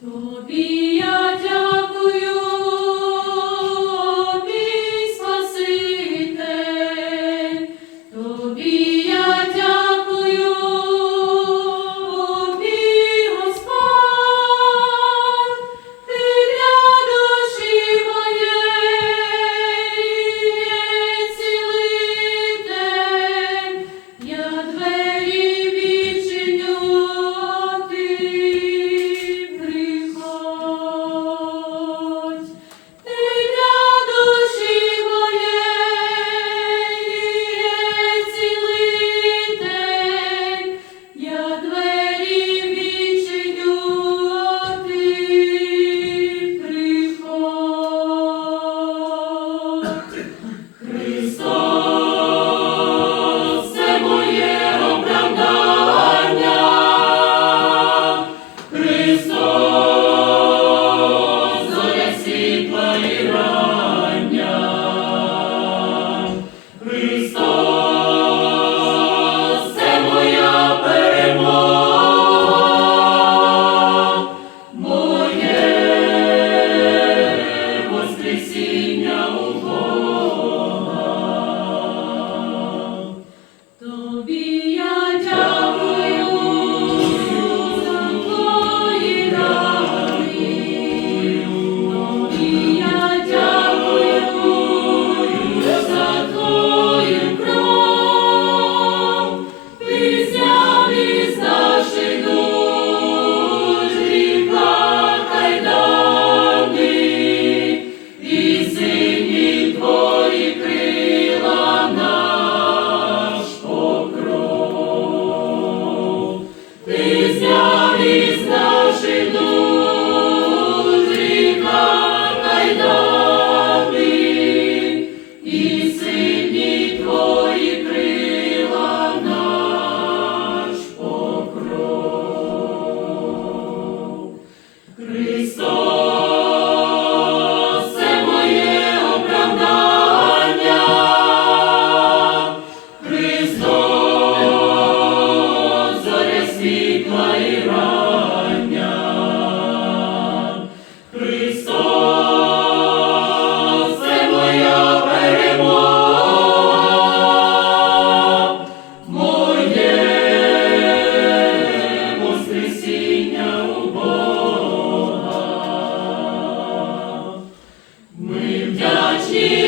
To be our Душі